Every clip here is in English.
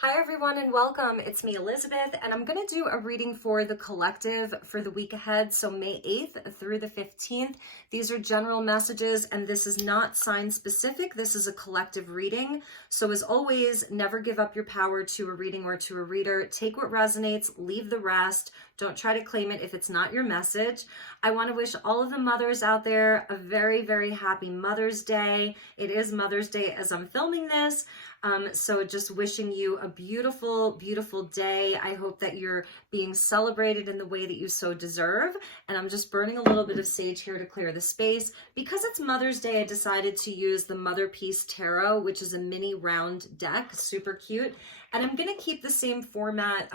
Hi everyone and welcome. It's me, Elizabeth, and I'm going to do a reading for the collective for the week ahead, so May 8th through the 15th. These are general messages and this is not sign specific. This is a collective reading. So as always, never give up your power to a reading or to a reader. Take what resonates, leave the rest. Don't try to claim it if it's not your message. I want to wish all of the mothers out there a very, very happy Mother's Day. It is Mother's Day as I'm filming this. So just wishing you a beautiful, beautiful day. I hope that you're being celebrated in the way that you so deserve. And I'm just burning a little bit of sage here to clear the space. Because it's Mother's Day, I decided to use the Motherpeace Tarot, which is a mini round deck, super cute. And I'm going to keep the same format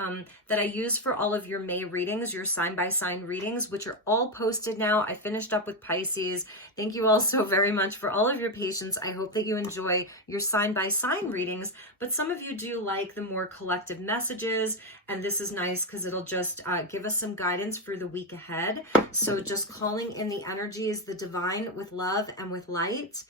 that I use for all of your May readings, your sign-by-sign readings, which are all posted now. I finished up with Pisces. Thank you all so very much for all of your patience. I hope that you enjoy your sign-by-sign readings, but some of you do like the more collective messages, and this is nice because it'll just give us some guidance for the week ahead. So just calling in the energies, the divine with love and with light.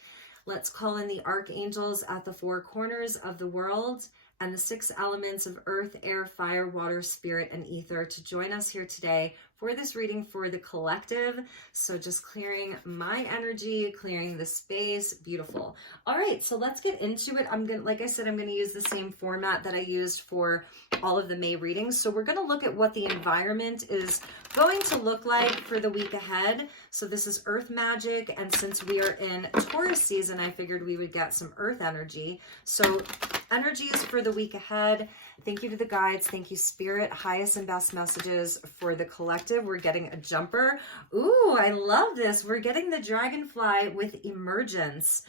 Let's call in the archangels at the four corners of the world and the six elements of earth, air, fire, water, spirit, and ether to join us here today for this reading for the collective. So just clearing my energy, clearing the space. Beautiful. All right, so let's get into it. Like I said, I'm gonna use the same format that I used for all of the May readings. So we're gonna look at what the environment is going to look like for the week ahead. So this is earth magic, and since we are in Taurus season, I figured we would get some earth energy. So energies for the week ahead. Thank you to the guides. Thank you, Spirit. Highest and best messages for the collective. We're getting a jumper. Ooh, I love this. We're getting the Dragonfly with emergence.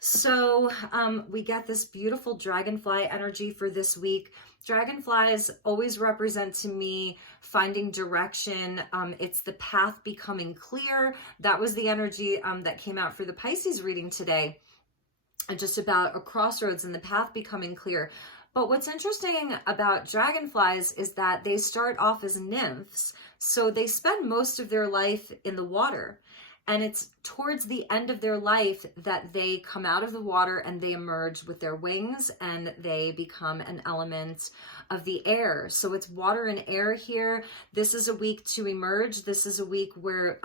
So we get this beautiful Dragonfly energy for this week. Dragonflies always represent to me finding direction. It's the path becoming clear. That was the energy that came out for the Pisces reading today. Just about a crossroads and the path becoming clear. But what's interesting about dragonflies is that they start off as nymphs. So they spend most of their life in the water. And it's towards the end of their life that they come out of the water and they emerge with their wings and they become an element of the air. So it's water and air here. This is a week to emerge. This is a week where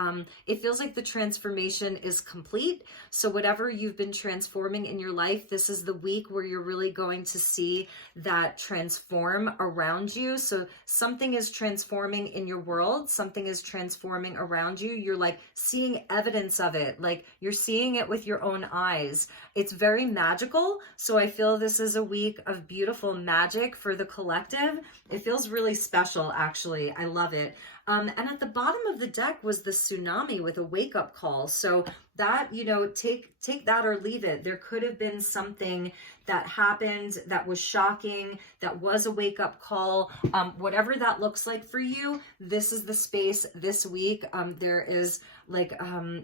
it feels like the transformation is complete. So whatever you've been transforming in your life, this is the week where you're really going to see that transform around you. So something is transforming in your world. Something is transforming around you. You're like seeing evidence of it, like you're seeing it with your own eyes. It's very magical. So I feel this is a week of beautiful magic for the collective. It feels really special, actually. I love it. And at the bottom of the deck was the tsunami with a wake-up call. So that, you know, take that or leave it. There could have been something that happened that was shocking, that was a wake-up call. Whatever that looks like for you, this is the space this week. There is like,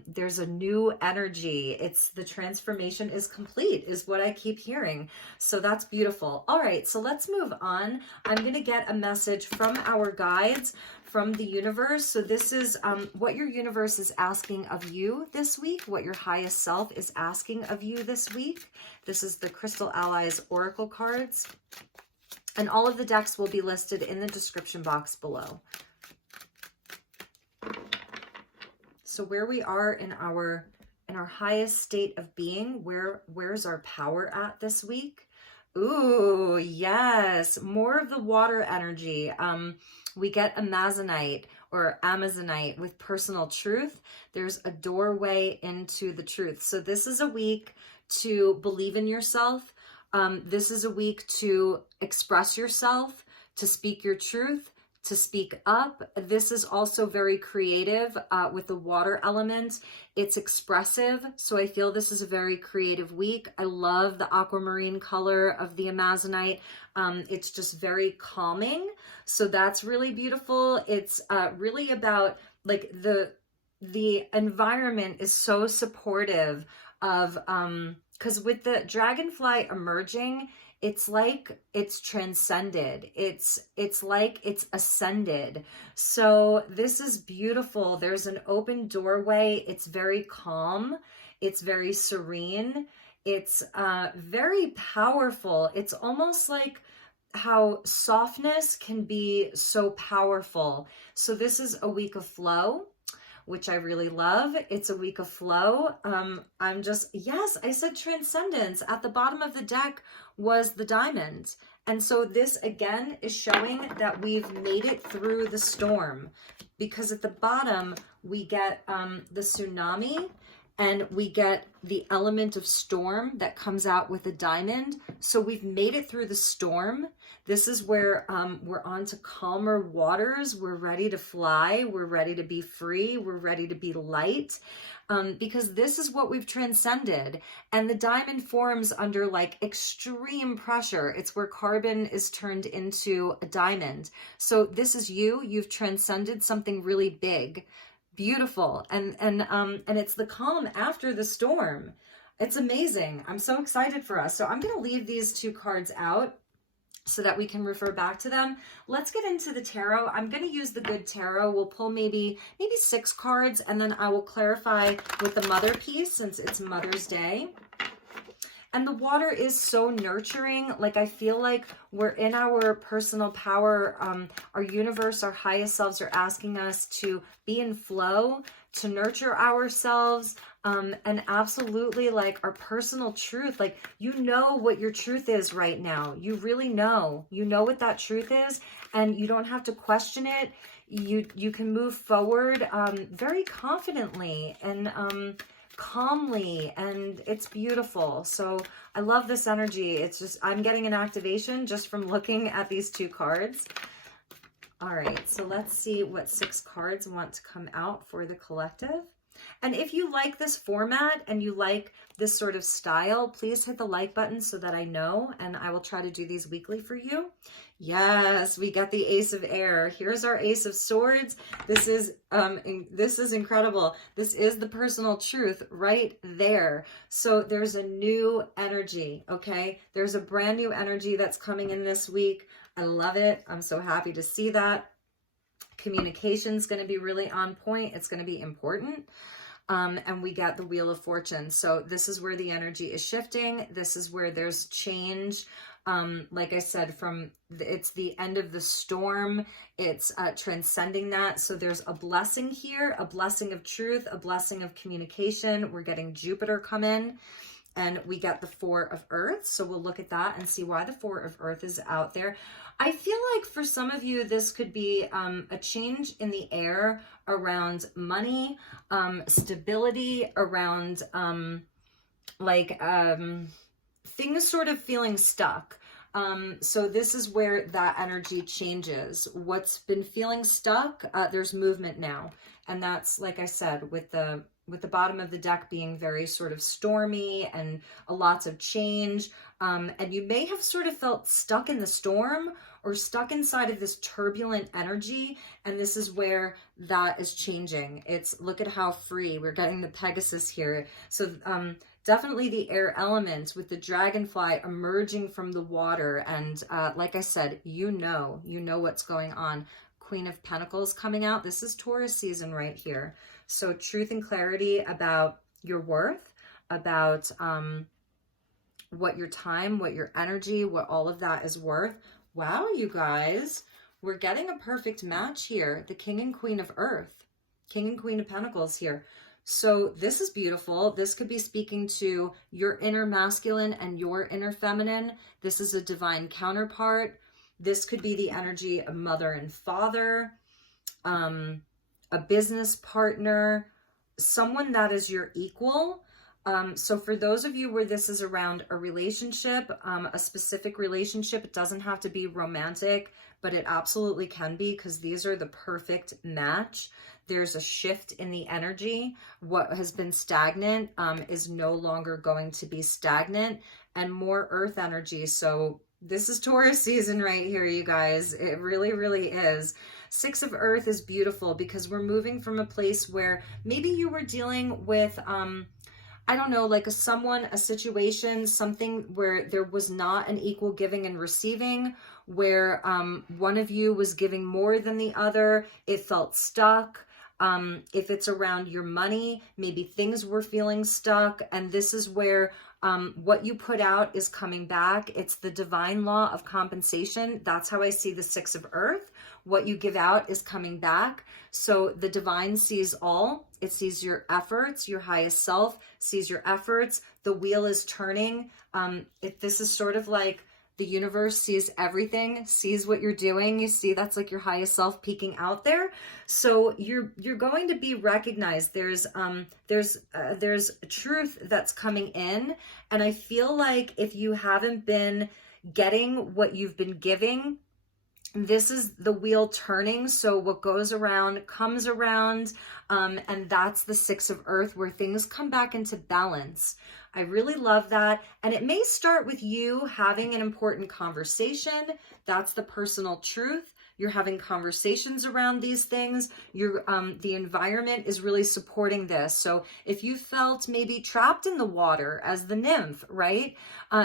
there's a new energy. It's the transformation is complete, is what I keep hearing. So that's beautiful. All right, so let's move on. I'm going to get a message from our guides, from the universe. So this is what your universe is asking of you this week, what your highest self is asking of you this week. This is the Crystal Allies Oracle cards. And all of the decks will be listed in the description box below. So where we are in our highest state of being, where's our power at this week? Ooh, yes, more of the water energy. We get Amazonite or Amazonite with personal truth. There's a doorway into the truth. So this is a week to believe in yourself. This is a week to express yourself, to speak your truth, to speak up. This is also very creative with the water element. It's expressive, so I feel this is a very creative week. I love the aquamarine color of the Amazonite. It's just very calming, so that's really beautiful. It's really about like the environment is so supportive of because with the dragonfly emerging, it's like it's transcended. It's like it's ascended. So this is beautiful. There's an open doorway. It's very calm. It's very serene. It's very powerful. It's almost like how softness can be so powerful. So this is a week of flow, which I really love. It's a week of flow. I'm just, yes, I said transcendence. At the bottom of the deck was the diamond. And so this again is showing that we've made it through the storm, because at the bottom we get the tsunami, and we get the element of storm that comes out with a diamond. So we've made it through the storm. This is where we're on to calmer waters. We're ready to fly. We're ready to be free. We're ready to be light, because this is what we've transcended. And the diamond forms under like extreme pressure. It's where carbon is turned into a diamond. So this is you. You've transcended something really big. Beautiful. And it's the calm after the storm. It's amazing. I'm so excited for us. So I'm going to leave these two cards out so that we can refer back to them. Let's get into the tarot. I'm going to use the good tarot. We'll pull maybe 6 cards, and then I will clarify with the Motherpeace since it's Mother's Day. And the water is so nurturing. Like, I feel like we're in our personal power. Our universe, our highest selves are asking us to be in flow, to nurture ourselves, and absolutely like our personal truth. Like, you know what your truth is right now. You really know. You know what that truth is, and you don't have to question it. You can move forward very confidently and calmly, and it's beautiful. So I love this energy. It's just, I'm getting an activation just from looking at these 2 cards. All right, so let's see what 6 cards want to come out for the collective. And if you like this format and you like this sort of style, please hit the like button so that I know, and I will try to do these weekly for you. Yes, we got the Ace of Air. Here's our Ace of Swords. This is incredible. This is the personal truth right there. So there's a new energy, okay? There's a brand new energy that's coming in this week. I love it. I'm so happy to see that. Communication is going to be really on point. It's going to be important. And we got the Wheel of Fortune. So this is where the energy is shifting. This is where there's change. Like I said, it's the end of the storm. It's transcending that. So there's a blessing here, a blessing of truth, a blessing of communication. We're getting Jupiter come in. And we get the 4 of Earth. So we'll look at that and see why the 4 of Earth is out there. I feel like for some of you, this could be a change in the air around money, stability, around things sort of feeling stuck. So this is where that energy changes. What's been feeling stuck, there's movement now. And that's, like I said, with the bottom of the deck being very sort of stormy and lots of change. And you may have sort of felt stuck in the storm or stuck inside of this turbulent energy. And this is where that is changing. It's, look at how free we're getting the Pegasus here. So definitely the air element with the Dragonfly emerging from the water. And like I said, you know what's going on. Queen of Pentacles coming out. This is Taurus season right here. So truth and clarity about your worth, about what your time, what your energy, what all of that is worth. Wow, you guys, we're getting a perfect match here. The King and Queen of Earth, King and Queen of Pentacles here. So this is beautiful. This could be speaking to your inner masculine and your inner feminine. This is a divine counterpart. This could be the energy of mother and father, a business partner, someone that is your equal. So for those of you where this is around a relationship, a specific relationship, it doesn't have to be romantic, but it absolutely can be, because these are the perfect match. There's a shift in the energy. What has been stagnant is no longer going to be stagnant, and more earth energy. So this is Taurus season right here, you guys. It really, really is. 6 of Earth is beautiful because we're moving from a place where maybe you were dealing with, I don't know, like a situation, something where there was not an equal giving and receiving, where one of you was giving more than the other. It felt stuck. If it's around your money, maybe things were feeling stuck. And this is where What you put out is coming back. It's the divine law of compensation. That's how I see the Six of Earth. What you give out is coming back. So the divine sees all. It sees your efforts. Your highest self sees your efforts. The wheel is turning. This is sort of like the universe sees everything, sees what you're doing. You see, that's like your highest self peeking out there. So you're going to be recognized. There's truth that's coming in. And I feel like if you haven't been getting what you've been giving, this is the wheel turning. So what goes around comes around. And that's the Six of Earth, where things come back into balance. I really love that. And it may start with you having an important conversation. That's the personal truth. You're having conversations around these things. The environment is really supporting this. So if you felt maybe trapped in the water as the nymph, right?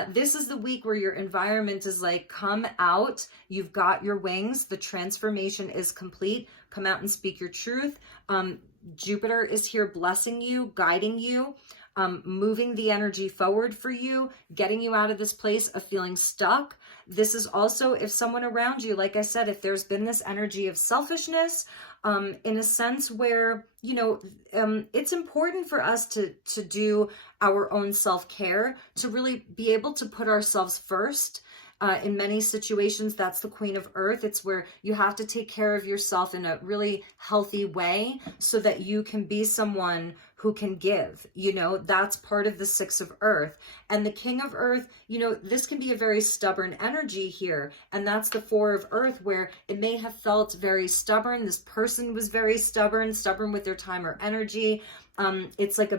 This is the week where your environment is like, come out. You've got your wings. The transformation is complete. Come out and speak your truth. Jupiter is here blessing you, guiding you. Moving the energy forward for you, getting you out of this place of feeling stuck. This is also if someone around you, like I said, if there's been this energy of selfishness, in a sense where, it's important for us to do our own self-care, to really be able to put ourselves first. In many situations, that's the Queen of Earth. It's where you have to take care of yourself in a really healthy way so that you can be someone who can give. That's part of the Six of Earth. And the King of Earth, this can be a very stubborn energy here. And that's the Four of Earth, where it may have felt very stubborn. This person was very stubborn with their time or energy. It's like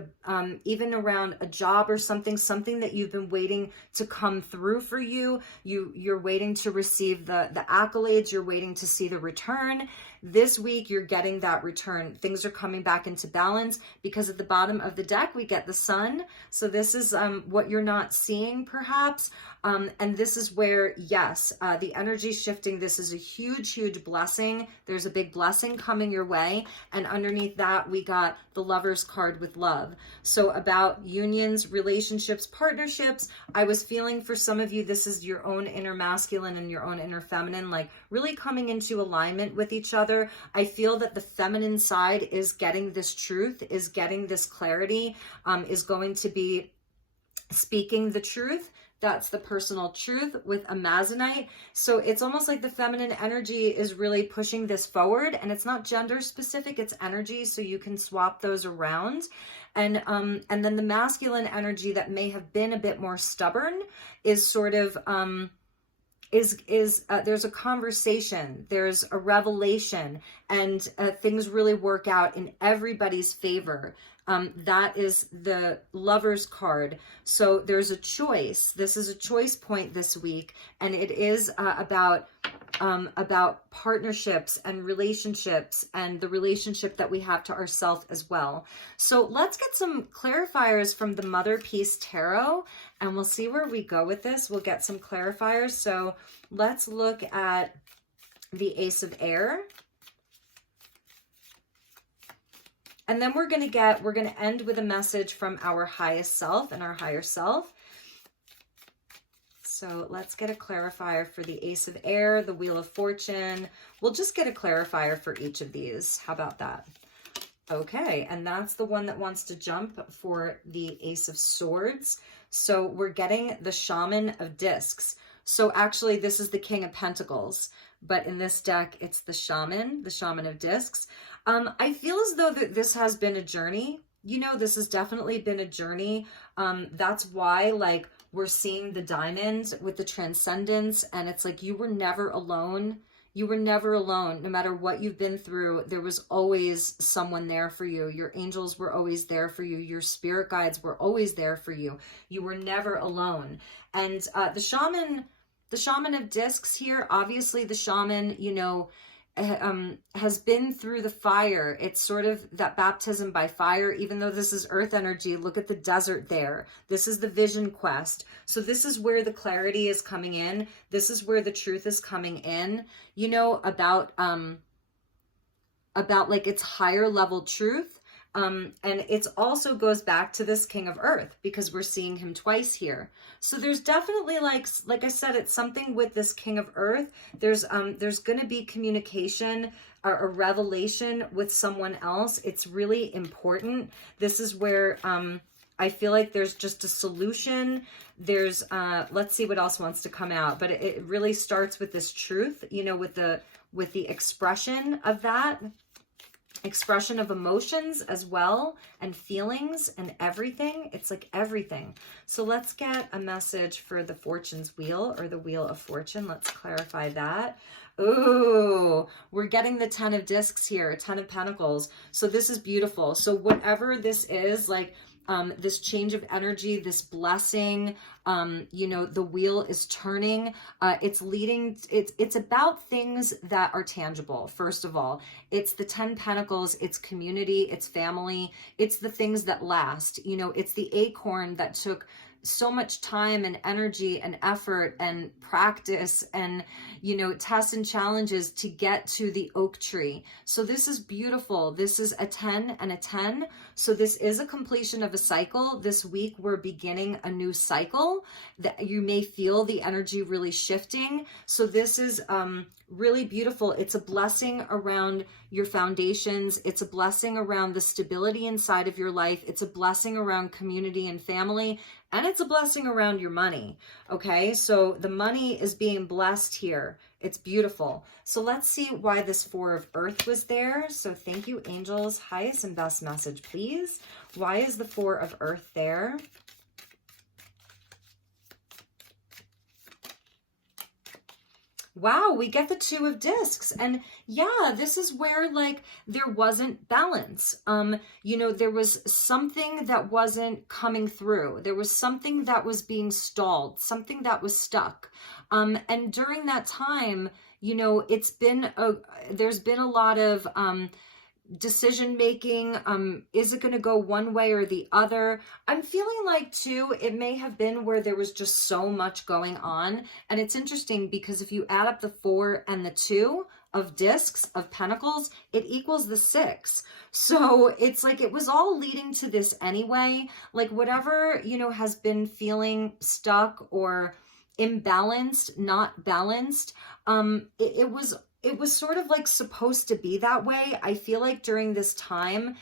even around a job or something that you've been waiting to come through for you. You're waiting to receive the accolades. You're waiting to see the return. This week, you're getting that return. Things are coming back into balance because at the bottom of the deck, we get the Sun. So this is what you're not seeing, perhaps. And this is where, yes, the energy shifting. This is a huge, huge blessing. There's a big blessing coming your way. And underneath that, we got the Lover's card with love. So about unions, relationships, partnerships, I was feeling for some of you, this is your own inner masculine and your own inner feminine, like really coming into alignment with each other. I feel that the feminine side is getting this truth, is getting this clarity, is going to be speaking the truth. That's the personal truth with Amazonite. So it's almost like the feminine energy is really pushing this forward, and it's not gender specific, it's energy. So you can swap those around. And then the masculine energy that may have been a bit more stubborn is sort of, there's a conversation, there's a revelation, and things really work out in everybody's favor. That is the Lover's card. So there's a choice. This is a choice point this week, and it is about partnerships and relationships and the relationship that we have to ourselves as well. So let's get some clarifiers from the Motherpeace Tarot, and we'll see where we go with this. We'll get some clarifiers. So let's look at the Ace of Air. And then we're going to end with a message from our highest self and our higher self. So let's get a clarifier for the Ace of Air, the Wheel of Fortune. We'll just get a clarifier for each of these. How about that? Okay, and that's the one that wants to jump for the Ace of Swords. So we're getting the Shaman of Discs. So actually, this is the King of Pentacles, but in this deck, it's the Shaman of Discs. I feel as though that this has been a journey. This has definitely been a journey. That's why, like, we're seeing the diamond with the transcendence, and it's like you were never alone. You were never alone. No matter what you've been through, there was always someone there for you. Your angels were always there for you. Your spirit guides were always there for you. You were never alone. And the shaman of discs here, obviously the shaman, has been through the fire. It's sort of that baptism by fire, even though this is earth energy. Look at the desert there. This is the vision quest. So this is where the clarity is coming in. This is where the truth is coming in, about like its higher level truth. And it also goes back to this King of Earth because we're seeing him twice here. So there's definitely like I said, it's something with this King of Earth. There's going to be communication or a revelation with someone else. It's really important. This is where I feel like there's just a solution. There's let's see what else wants to come out, but it really starts with this truth, you know, with the expression of that. Expression of emotions as well, and feelings and everything. It's like everything. So let's get a message for the Fortune's Wheel, or the Wheel of Fortune. Let's clarify that. Ooh, we're getting the 10 of Discs here, 10 of Pentacles. So this is beautiful. So whatever this is, like this change of energy, this blessing, you know, the wheel is turning. It's leading, it's about things that are tangible. First of all, it's the 10 Pentacles, it's community, it's family, it's the things that last. You know, it's the acorn that took so much time and energy and effort and practice and, you know, tests and challenges to get to the oak tree. So this is beautiful. This is a 10 and a 10. So this is a completion of a cycle. This week we're beginning a new cycle that you may feel the energy really shifting. So this is really beautiful. It's a blessing around your foundations. It's a blessing around the stability inside of your life. It's a blessing around community and family. And it's a blessing around your money. Okay, so the money is being blessed here. It's beautiful. So let's see why this 4 of Earth was there. So thank you, angels. Highest and best message, please. Why is the 4 of Earth there? Wow, we get the 2 of Discs. And yeah, this is where like there wasn't balance. You know, there was something that wasn't coming through. There was something that was being stalled, something that was stuck. And during that time, you know, there's been a lot of decision making. Is it going to go one way or the other? I'm feeling like too, it may have been where there was just so much going on. And it's interesting because if you add up the 4 and the 2 of Discs of Pentacles, it equals the 6. So it's like it was all leading to this anyway. Like whatever, you know, has been feeling stuck or imbalanced, not balanced, it was sort of like supposed to be that way. I feel like during this time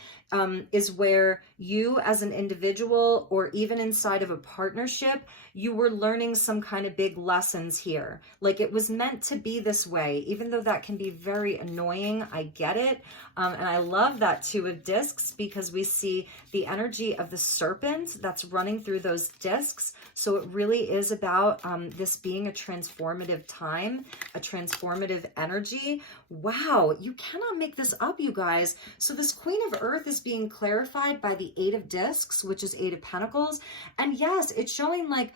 is where you as an individual or even inside of a partnership, you were learning some kind of big lessons here. Like it was meant to be this way, even though that can be very annoying. I get it. And I love that 2 of Discs because we see the energy of the serpent that's running through those discs. So it really is about this being a transformative time, a transformative energy. Wow, you cannot make this up, you guys. So this Queen of Earth is being clarified by the 8 of Discs, which is 8 of Pentacles. And yes, it's showing like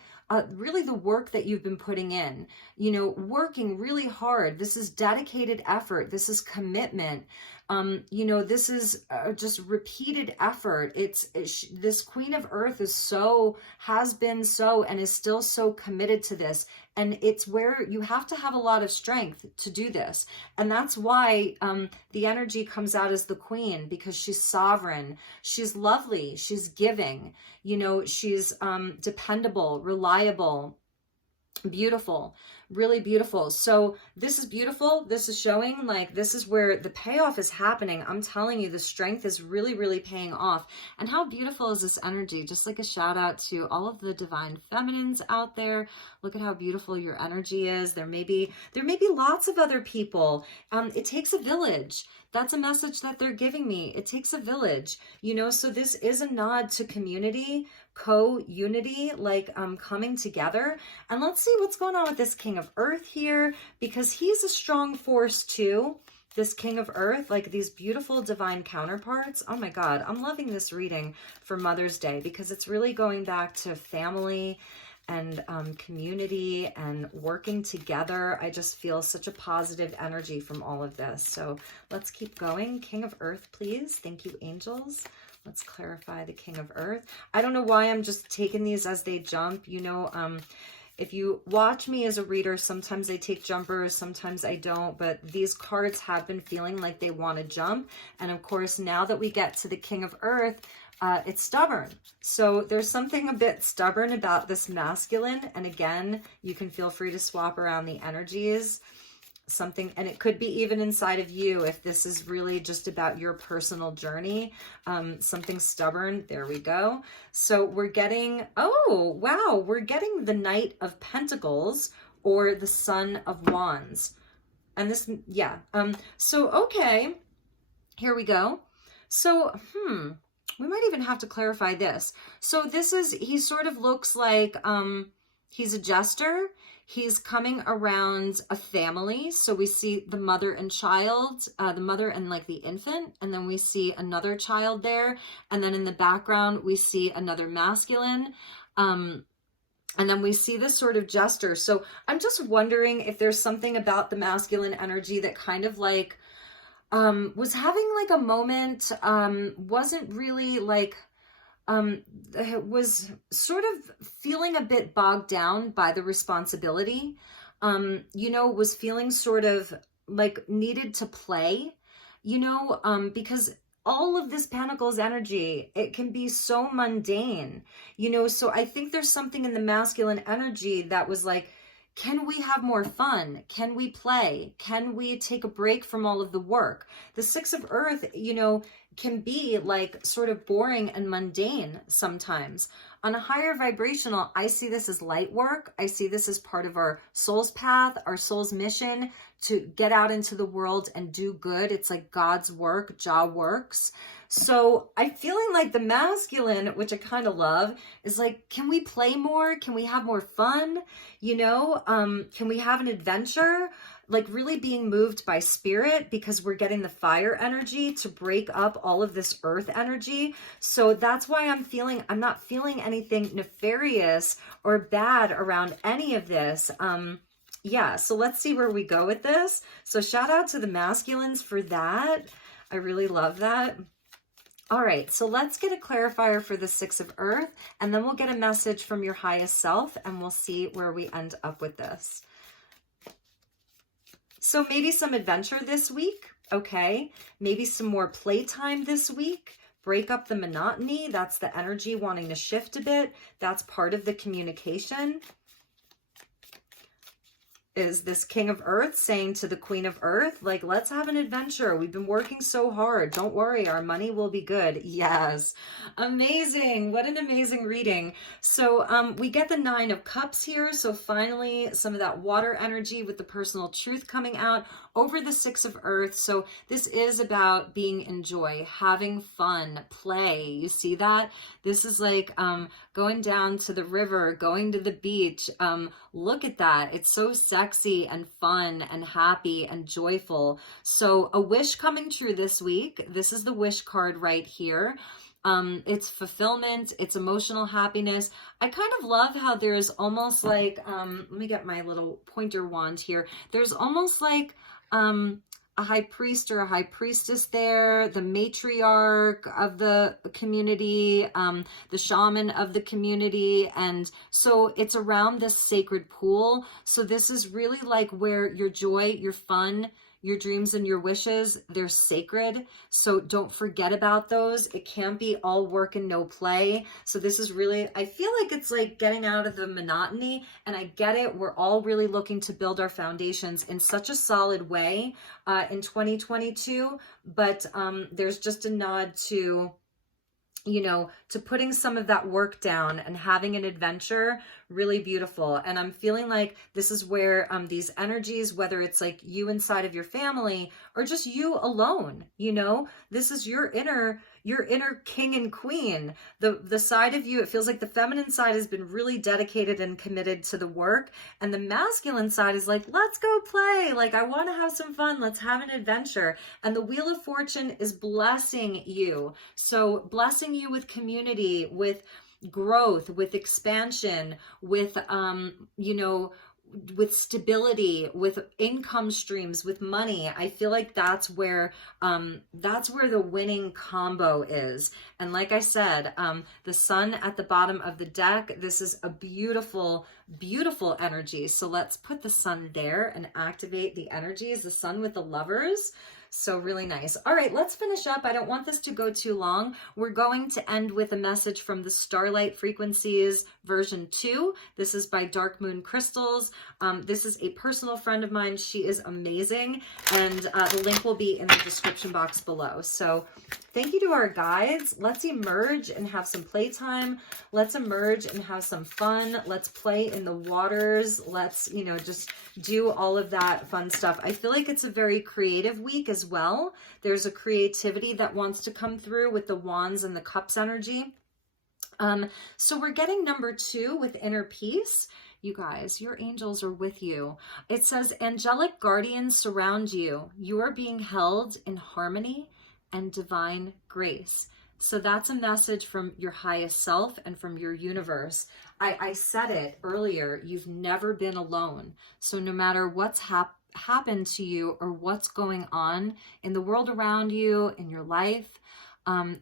really the work that you've been putting in, you know, working really hard. This is dedicated effort. This is commitment. You know, this is just repeated effort. This Queen of Earth has been so, and is still so committed to this. And it's where you have to have a lot of strength to do this. And that's why the energy comes out as the Queen, because she's sovereign. She's lovely. She's giving. You know, she's dependable, reliable, beautiful, really beautiful. So this is beautiful. This is showing like this is where the payoff is happening. I'm telling you, the strength is really, really paying off. And how beautiful is this energy? Just like a shout out to all of the divine feminines out there. Look at how beautiful your energy is. There may be lots of other people. It takes a village. That's a message that they're giving me. It takes a village, you know, so this is a nod to community, co-unity, like coming together. And let's see what's going on with this King of Earth here, because he's a strong force too. This King of Earth, like these beautiful divine counterparts. Oh my God, I'm loving this reading for Mother's Day because it's really going back to family and community and working together. I just feel such a positive energy from all of this. So let's keep going. King of Earth, please. Thank you, angels. Let's clarify the King of Earth. I don't know why I'm just taking these as they jump. You know, if you watch me as a reader, sometimes I take jumpers, sometimes I don't, but these cards have been feeling like they want to jump. And of course, now that we get to the King of Earth, it's stubborn. So there's something a bit stubborn about this masculine. And again, you can feel free to swap around the energies. Something, and it could be even inside of you if this is really just about your personal journey. Something stubborn. There we go. So we're getting, oh wow, we're getting the Knight of Pentacles or the Son of Wands. And this, yeah. So okay, here we go. So we might even have to clarify this. So this is, he sort of looks like he's a jester. He's coming around a family. So we see the mother and child, the mother and like the infant, and then we see another child there. And then in the background, we see another masculine. And then we see this sort of jester. So I'm just wondering if there's something about the masculine energy that kind of like was having like a moment, wasn't really like, was sort of feeling a bit bogged down by the responsibility, you know, was feeling sort of like needed to play, you know, because all of this Pentacles energy, it can be so mundane, you know, so I think there's something in the masculine energy that was like, can we have more fun? Can we play? Can we take a break from all of the work? The Six of Earth, you know, can be like sort of boring and mundane sometimes. On a higher vibrational, I see this as light work. I see this as part of our soul's path, our soul's mission to get out into the world and do good. It's like God's work, Jah works. So I'm feeling like the masculine, which I kind of love, is like, can we play more? Can we have more fun? You know, can we have an adventure? Like really being moved by spirit, because we're getting the fire energy to break up all of this earth energy. So that's why I'm not feeling anything nefarious or bad around any of this. Yeah, so let's see where we go with this. So shout out to the masculines for that. I really love that. All right, so let's get a clarifier for the Six of Earth, and then we'll get a message from your highest self, and we'll see where we end up with this. So maybe some adventure this week, okay? Maybe some more playtime this week. Break up the monotony. That's the energy wanting to shift a bit. That's part of the communication. Is this King of Earth saying to the Queen of Earth, like, let's have an adventure. We've been working so hard. Don't worry, our money will be good. Yes. Amazing. What an amazing reading. So we get the Nine of Cups here. So finally, some of that water energy with the personal truth coming out over the Six of Earth. So this is about being in joy, having fun, play. You see that? This is like going down to the river, going to the beach. Look at that. It's so sexy and fun and happy and joyful. So a wish coming true this week. This is the wish card right here. It's fulfillment, it's emotional happiness. I kind of love how there's almost like, let me get my little pointer wand here. There's almost like a high priest or a high priestess there, the matriarch of the community, the shaman of the community. And so it's around this sacred pool. So this is really like where your joy, your fun, your dreams and your wishes, they're sacred. So don't forget about those. It can't be all work and no play. So this is really, I feel like it's like getting out of the monotony, and I get it. We're all really looking to build our foundations in such a solid way in 2022. But there's just a nod to, you know, to putting some of that work down and having an adventure. Really beautiful. And I'm feeling like this is where these energies, whether it's like you inside of your family or just you alone, you know, this is your inner king and queen. The side of you, it feels like the feminine side has been really dedicated and committed to the work, and the masculine side is like, let's go play, like I want to have some fun, let's have an adventure. And the Wheel of Fortune is blessing you. So blessing you with community, with growth, with expansion, with you know, with stability, with income streams, with money. I feel like that's where the winning combo is. And like I said, the sun at the bottom of the deck, this is a beautiful beautiful energy. So let's put the sun there and activate the energies, the sun with the lovers. So really nice. All right, let's finish up. I don't want this to go too long. We're going to end with a message from the Starlight Frequencies version 2. This is by Dark Moon Crystals. This is a personal friend of mine. She is amazing. And the link will be in the description box below. So thank you to our guides. Let's emerge and have some playtime. Let's emerge and have some fun. Let's play in the waters. Let's, you know, just do all of that fun stuff. I feel like it's a very creative week as well. There's a creativity that wants to come through with the wands and the cups energy. So we're getting number 2 with inner peace. You guys, your angels are with you. It says, angelic guardians surround you. You are being held in harmony and divine grace. So that's a message from your highest self and from your universe. I said it earlier, you've never been alone. So no matter what's happened to you or what's going on in the world around you, in your life,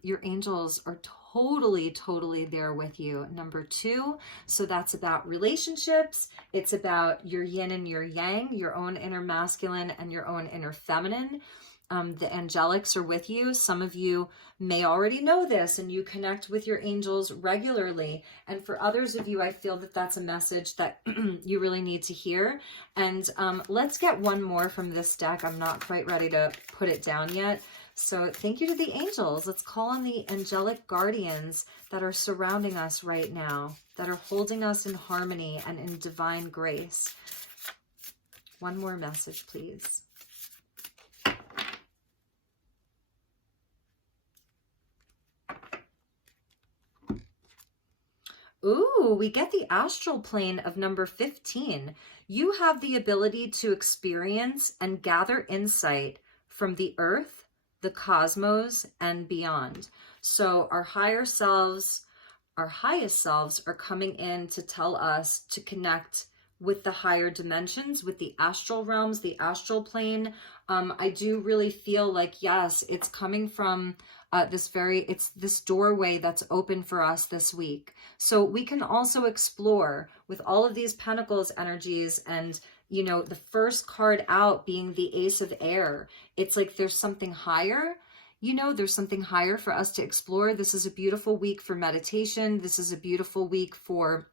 your angels are totally there with you. Number 2, so that's about relationships. It's about your yin and your yang, your own inner masculine and your own inner feminine. The angelics are with you. Some of you may already know this and you connect with your angels regularly. And for others of you, I feel that that's a message that you really need to hear. And let's get one more from this deck. I'm not quite ready to put it down yet. So thank you to the angels. Let's call on the angelic guardians that are surrounding us right now, that are holding us in harmony and in divine grace. One more message, please. Ooh, we get the astral plane of number 15. You have the ability to experience and gather insight from the earth, the cosmos, and beyond. So our higher selves, our highest selves are coming in to tell us to connect with the higher dimensions, with the astral realms, the astral plane. I do really feel like, yes, it's coming from it's this doorway that's open for us this week. So we can also explore with all of these pentacles energies, and you know, the first card out being the Ace of Air. It's like there's something higher, you know, there's something higher for us to explore. This is a beautiful week for meditation. This is a beautiful week for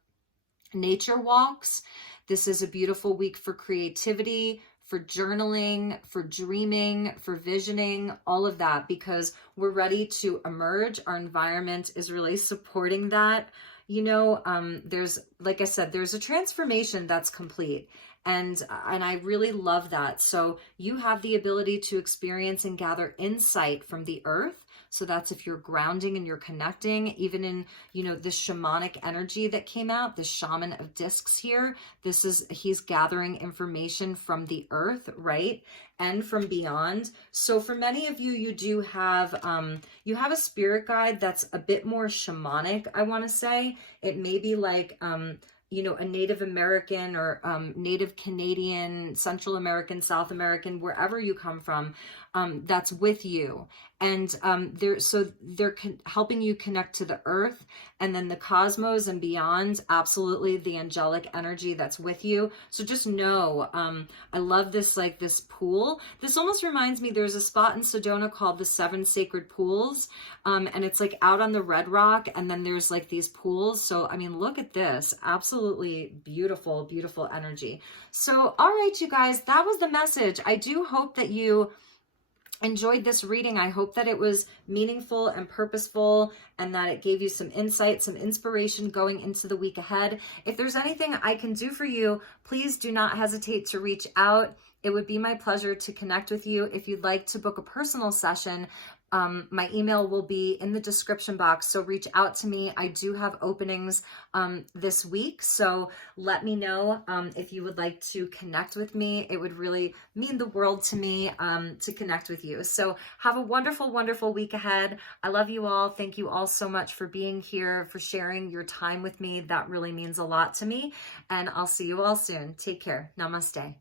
nature walks. This is a beautiful week for creativity, for journaling, for dreaming, for visioning, all of that, because we're ready to emerge. Our environment is really supporting that. You know, there's, like I said, there's a transformation that's complete. And I really love that. So you have the ability to experience and gather insight from the earth. So that's if you're grounding and you're connecting, even in, you know, this shamanic energy that came out, the shaman of discs here, he's gathering information from the earth, right? And from beyond. So for many of you, you do have, you have a spirit guide that's a bit more shamanic, I want to say. It may be like, you know, a Native American or Native Canadian, Central American, South American, wherever you come from, that's with you. And they're helping you connect to the earth and then the cosmos and beyond. Absolutely, the angelic energy that's with you. So just know, I love this, like this pool. This almost reminds me, there's a spot in Sedona called the 7 Sacred Pools. And it's like out on the Red Rock, and then there's like these pools. So, I mean, look at this. Absolutely beautiful, beautiful energy. So, all right, you guys, that was the message. I do hope that you enjoyed this reading. I hope that it was meaningful and purposeful and that it gave you some insight, some inspiration going into the week ahead. If there's anything I can do for you, please do not hesitate to reach out. It would be my pleasure to connect with you. If you'd like to book a personal session, my email will be in the description box, so reach out to me. I do have openings this week, so let me know if you would like to connect with me. It would really mean the world to me to connect with you. So have a wonderful, wonderful week ahead. I love you all. Thank you all so much for being here, for sharing your time with me. That really means a lot to me, and I'll see you all soon. Take care. Namaste.